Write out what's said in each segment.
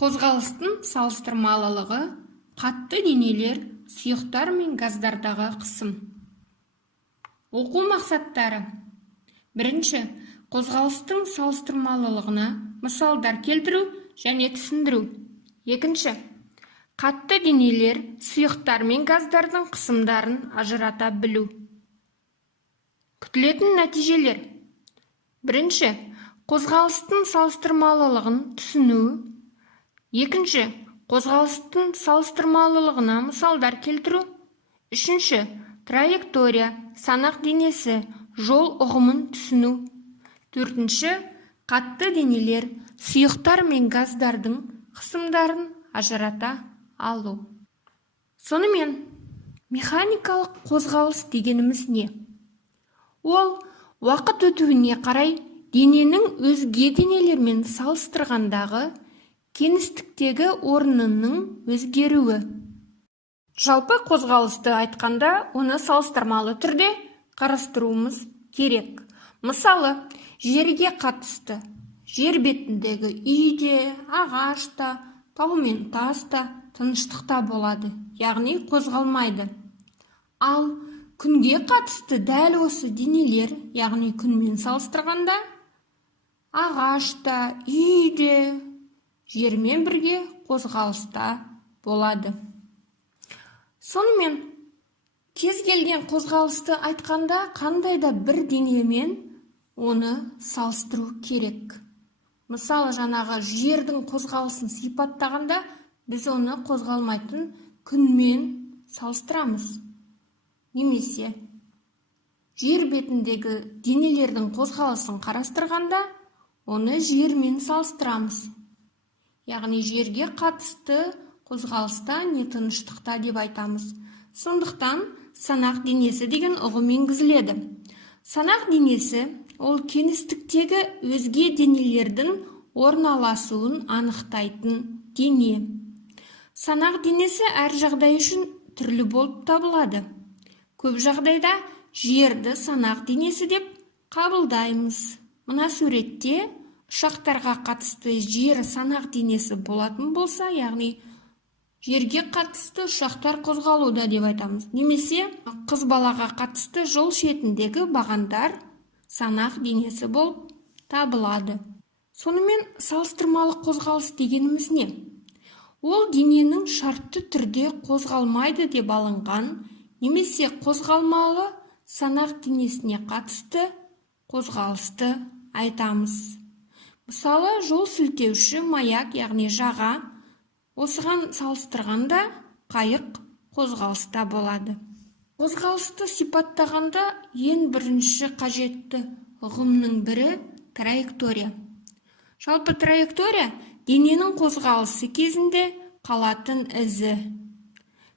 Қозғалыстың салыстырмалылығы қатты денелер, сұйықтар мен газдардағы қысым. Оқу мақсаттары. Бірінші, қозғалыстың салыстырмалылығына мысалдар келтіру және түсіндіру. Екінші, қатты денелер, сұйықтар мен газдардың қысымдарын ажырата білу. Күтілетін нәтижелер. Бірінші, қозғалыстың салыстырмалылығын түсіну. Екінші, қозғалыстың салыстырмалылығына мысалдар келтіру. Үшінші, траектория, санақ денесі, жол ұғымын түсіну. Төртінші, қатты денелер, сұйықтар мен газдардың қысымдарын ажырата алу. Сонымен, механикалық қозғалыс дегеніміз не? Ол уақыт өтуіне қарай дененің өзге денелермен салыстырғандағы кеңістіктегі орнының өзгеруі. Жалпы қозғалысты айтқанда, оны салыстырмалы түрде қарастыруымыз керек. Мысалы, жерге қатысты. Жер бетіндегі үйде, ағашта, тау мен таста тыныштықта болады, яғни қозғалмайды. Ал күнге қатысты дәл осы денелер, яғни күнмен салыстырғанда, ағашта, үйде, жермен бірге қозғалыста болады. Сонымен, кез келген қозғалысты айтқанда қандай да бір денемен оны салыстыру керек. Мысалы, жаңағы жердің қозғалысын сипаттағанда, біз оны қозғалмайтын күнмен салыстырамыз. Немесе, жер бетіндегі денелердің қозғалысын қарастырғанда, оны жермен салыстырамыз. Яғни жерге қатысты қозғалыста не тыныштықта деп айтамыз. Сондықтан санақ денесі деген ұғым енгізіледі. Санақ денесі ол кеңістіктегі өзге денелердің орналасуын анықтайтын дене. Санақ денесі әр жағдай үшін түрлі болып табылады. Көп жағдайда жерді санақ денесі деп қабылдаймыз. Мына суретте ұшақтарға қатысты жер санақ денесі болатын болса, яғни жерге қатысты ұшақтар қозғалуда деп айтамыз. Немесе қыз балаға қатысты жол шетіндегі бағандар санақ денесі болып табылады. Сонымен салыстырмалы қозғалыс дегеніміз не? Ол дененің шартты түрде қозғалмайды деп алынған, немесе қозғалмалы санақ денесіне қатысты қозғалысты айтамыз. Мысалы, жол сілтеуші маяк, яғни жаға, осыған салыстырғанда қайық қозғалыста болады. Қозғалысты сипаттағанда ең бірінші қажетті ұғымның бірі траектория. Жалпы траектория дененің қозғалысы кезінде қалатын ізі.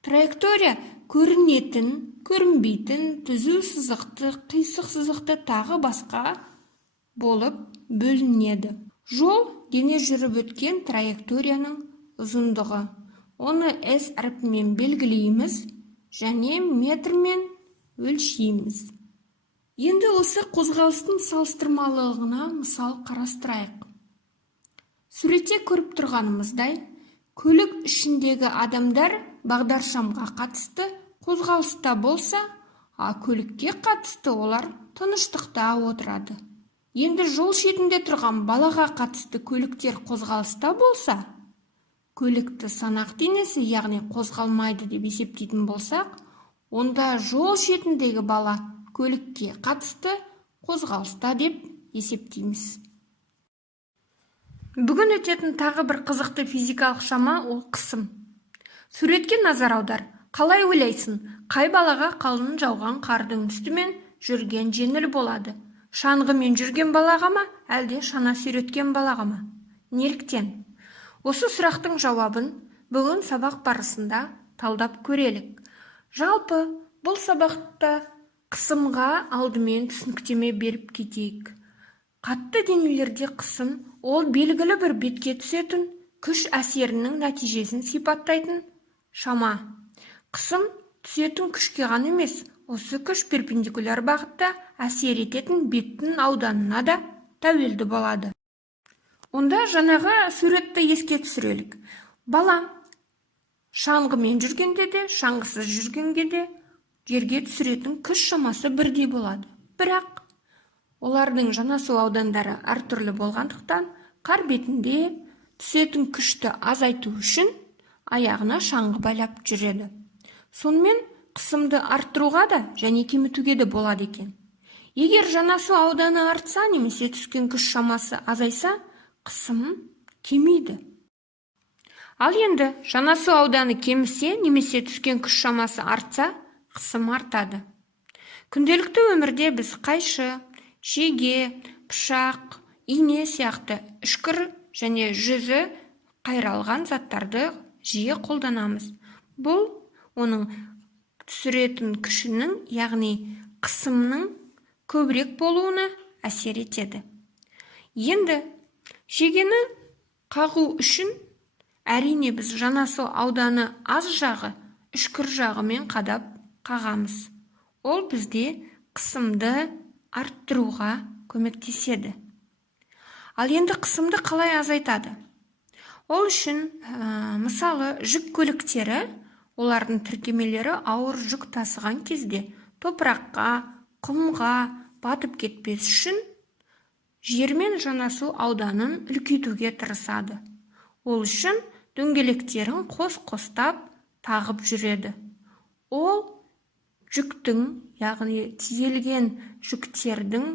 Траектория көрінетін, көрінбейтін, түзу сызықты, қисық сызықты тағы басқа болып бөлінеді. Жол дене жүріп өткен траекторияның ұзындығы. Оны S әрпімен белгілейміз және метрмен өлшейміз. Енді осы қозғалыстың салыстырмалылығына мысал қарастырайық. Суретте көріп тұрғанымыздай, көлік ішіндегі адамдар бағдаршамға қатысты қозғалыста болса, көлікке қатысты олар тыныштықта отырады. Енді жол шетінде тұрған балаға қатысты көліктер қозғалыста болса, көлікті санақ денесі, яғни қозғалмайды деп есептейтін болсақ, онда жол шетіндегі бала көлікке қатысты қозғалыста деп есептейміз. Бүгін өтетін тағы бір қызықты физикалық шама ол қысым. Суретке назар аудар. Қалай ойлайсың, қай балаға қалың жауған қардың үстімен жүрген жеңіл болады? Шаңғымен жүрген балаға ма, әлде шана сүйреткен балаға ма? Неліктен? Осы сұрақтың жауабын бүгін сабақ барысында талдап көрелік. Жалпы, бұл сабақта қысымға алдымен түсініктеме беріп кетейік. Қатты денелерде қысым ол белгілі бір бетке түсетін күш әсерінің нәтижесін сипаттайтын шама. Қысым түсетін күшке ғана емес, осы күш перпендикуляр бағытта әсер ететін беттің ауданына да тәуелді болады. Онда жаңағы суретті еске түсірелік. Бала шаңғымен жүргенде де, шаңғысыз жүргенде де жерге түсіретін күш шамасы бірдей болады. Бірақ олардың жанасу аудандары әртүрлі болғандықтан, қар бетінде түсетін күшті азайту үшін аяғына шаңғы байлап жүреді. Сонымен қысымды арттыруға да және кемітуге де болады екен. Егер жанасу ауданы артса, немесе түскен күш шамасы азайса, қысым кемиді. Ал енді жанасу ауданы кемісе, немесе түскен күш шамасы артса, қысым артады. Күнделікті өмірде біз қайшы, шеге, пышақ, ине сияқты үшкір және жүзі қайралған заттарды жиі қолданамыз. Бұл оның түсіретін күшінің, яғни қысымның көбірек болуына әсер етеді. Енді шегені қағу үшін әрине біз жанасу ауданы аз жағы үшкір жағымен қадап қағамыз. Ол бізде қысымды арттыруға көмектеседі. Ал енді қысымды қалай азайтады? Ол үшін мысалы жүк көліктері, олардың тіркемелері ауыр жүк тасыған кезде топыраққа, құмға батып кетпес үшін жермен жанасу ауданын үлкейтуге тырысады. Ол үшін дөңгелектерін қос-қостап тағып жүреді. Ол жүктің, яғни тиелген жүктердің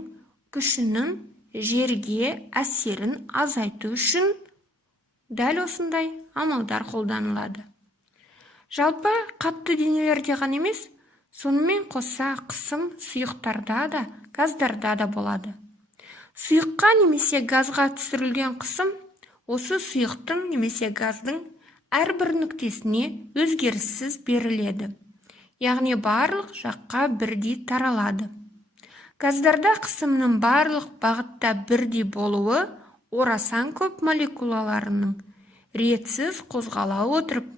күшінің жерге әсерін азайту үшін дәл осындай амалдар қолданылады. Жалпы қатты денелерде ғана емес, сонымен қоса қысым сұйықтарда да, газдарда да болады. Сұйыққа немесе газға түсірілген қысым осы сұйықтың немесе газдың әрбір нүктесіне өзгеріссіз беріледі. Яғни барлық жаққа бірдей таралады. Газдарда қысымның барлық бағытта бірдей болуы орасан көп молекулаларының ретсіз қозғала отырып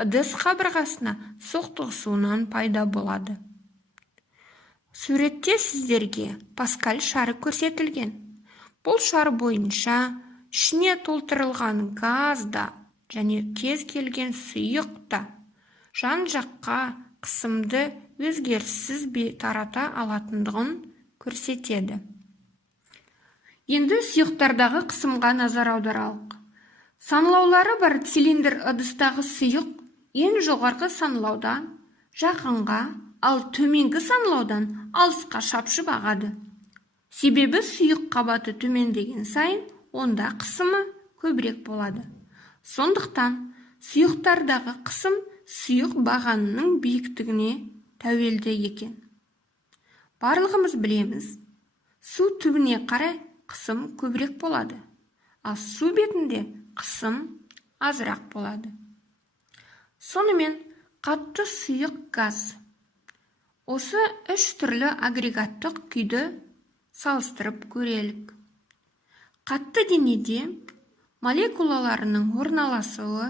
ыдыс қабырғасына соқтығысуынан пайда болады. Суретте сіздерге Паскаль шары көрсетілген. Бұл шар бойынша ішіне толтырылған газда және кез келген сұйықта жан-жаққа қысымды өзгеріссіз тарата алатындығын көрсетеді. Енді сұйықтардағы қысымға назар аударалық. Санлаулары бар цилиндр ыдыстағы сұйық ең жоғарғы санлаудан жақынға, ал төменгі санлаудан алысқа шапшып ағады. Себебі сұйық қабаты төмендеген сайын онда қысымы көбірек болады. Сондықтан сұйықтардағы қысым сұйық бағанының биіктігіне тәуелді екен. Барлығымыз білеміз, су түбіне қарай қысым көбірек болады, ал су бетінде қысым азырақ болады. Сонымен қатты сұйық газ. Осы үш түрлі агрегаттық күйді салыстырып көрелік. Қатты денеде молекулаларының орналасуы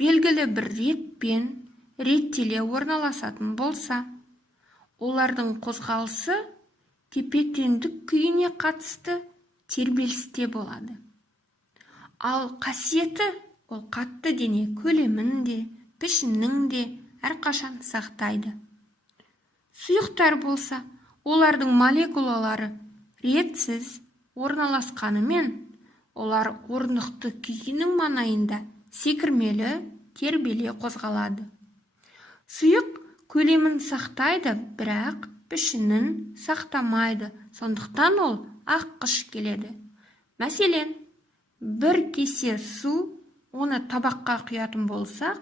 белгілі бір ретпен реттеле орналасатын болса, олардың қозғалысы тепе-теңдік күйіне қатысты тербелісте болады. Ал қасиеті ол қатты дене көлемін де, пішінін де әрқашан сақтайды. Сұйықтар болса, олардың молекулалары ретсіз орналасқанымен, олар орнықты күйінің маңайында секірмелі, тербеле қозғалады. Сұйық көлемін сақтайды, бірақ пішінін сақтамайды, сондықтан ол аққыш келеді. Мәселен, бір кесе су, оны табаққа құятын болсақ,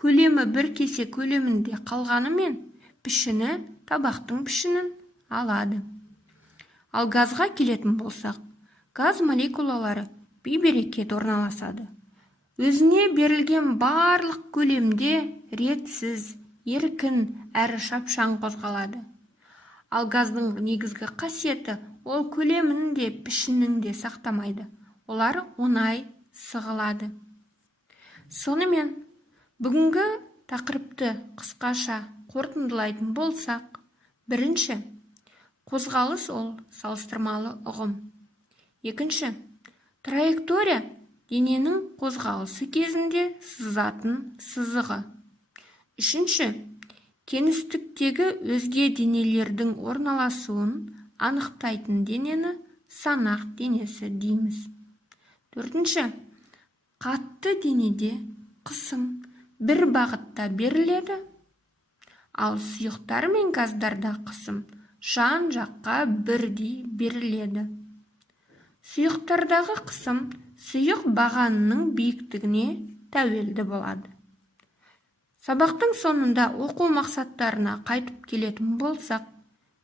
көлемі бір кесе көлемінде қалғанымен, пішіні табақтың пішінін алады. Ал газға келетін болсақ, газ молекулалары бейберекет орналасады. Өзіне берілген барлық көлемде ретсіз, еркін әрі шапшаң қозғалады. Ал газдың негізгі қасиеті ол көлемін де пішінін де сақтамайды. Олар оңай сығылады. Сонымен, бүгінгі тақырыпты қысқаша қорытындылайтын болсақ, бірінші, қозғалыс ол салыстырмалы ұғым. Екінші, Траектория дененің қозғалысы кезінде сызатын сызығы. Үшінші, кеңістіктегі өзге денелердің орналасуын анықтайтын денені санақ денесі дейміз. Төртінші, қатты денеде қысым бір бағытта беріледі, ал сұйықтар мен газдарда қысым жан жаққа бірдей беріледі. Сұйықтардағы қысым сұйық бағанының биіктігіне тәуелді болады. Сабақтың соңында оқу мақсаттарына қайтып келетін болсақ,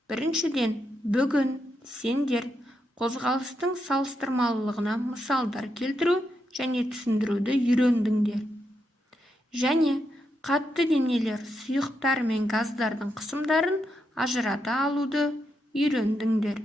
біріншіден, бүгін сендер қозғалыстың салыстырмалылығына мысалдар келтіру және түсіндіруді үйрендіңдер. Және қатты денелер сұйықтар мен газдардың қысымдарын ажырата алуды үйрендіңдер.